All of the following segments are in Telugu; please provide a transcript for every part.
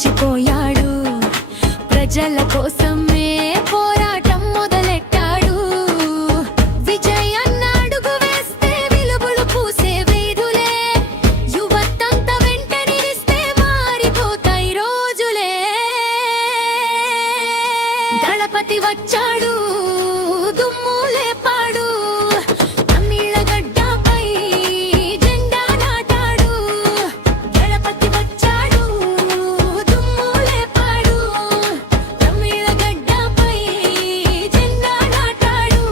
మర్చిపోయాడు. ప్రజల కోసమే పోరాటం మొదలెట్టాడు. విజయ్ అన్న అడుగు వేస్తే విలువలు పూసే వీధులే, యువతంతా వెంట నిలిస్తే మారిపోతాయి రోజులే. దళపతి వచ్చాడు, దుమ్ము లేపాడు, తమిళ గడ్డపై జెండా నాటాడు. దళపతి వచ్చాడు, దుమ్ము లేపాడు, తమిళ గడ్డపై జెండా నాటాడు.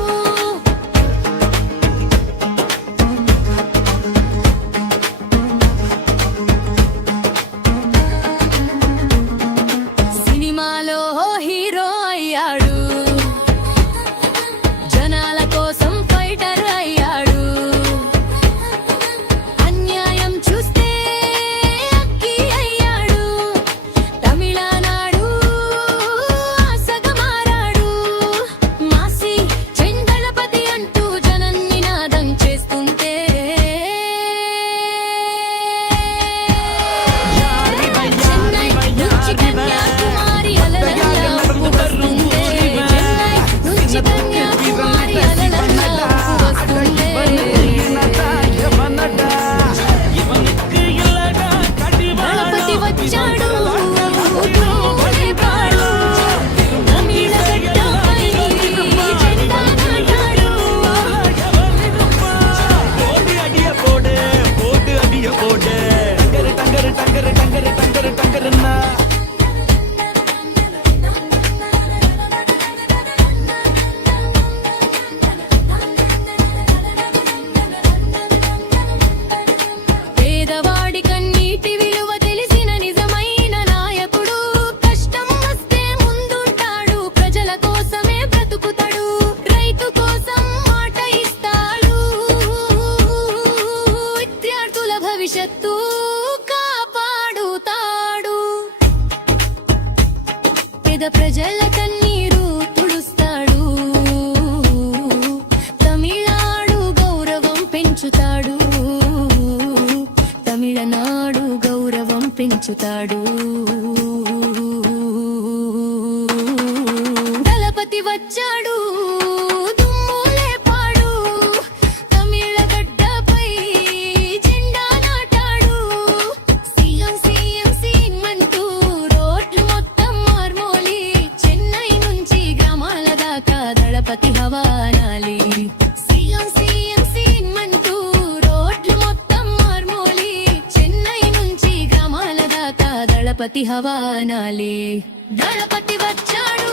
సినిమాలో హీరో అయ్యాడు, జనాల కోసం ఫైటర్ అయ్యాడు. అన్యాయం చూస్తే అక్కి అయ్యాడు, తమిళనాడు ఆశగా మారాడు. మాసి చెందళపతి అంటూ జనం నినాదం చేస్తుంటే, చెన్నై నుంచి కన్యాకుమారి అలలలా ఉప్పు వస్తుంటే, చెన్నై నుంచి కన్యాకుమారి అలలలా ఉప్పు వస్తుంటే. దళపతి వచ్చాడు, దుమ్ము లేపాడు, తమిళ గడ్డపై జెండా నాటాడు. పేదవాడి కన్నీటి విలువ తెలిసిన నిజమైన నాయకుడు. కష్టం వస్తే ముందుంటాడు, ప్రజల కోసమే బ్రతుకుతాడు. రైతు కోసం మాట ఇస్తాడు, విద్యార్థుల భవిష్యత్తు కాపాడుతాడు. పేద ప్రజల కన్నీరు తుడుస్తాడు, తమిళనాడు గౌరవం పెంచుతాడు, తమిళనాడు గౌరవం పెంచుతాడు. దళపతి వచ్చాడు, దుమ్ము లేపాడు, తమిళ గడ్డపై జెండా నాటాడు. సీఎం సీఎం సీఎం అంటూ రోడ్లు మొత్తం మార్మోలి, చెన్నై నుంచి గ్రామాల దాకా దళపతి హవా అనాలి. సీఎం సీఎం సీఎం అంటూ రోడ్లు మొత్తం మార్మోలి, చెన్నై నుంచి గ్రామాల దాకా దళపతి హవా అనాలి. దళపతి వచ్చాడు.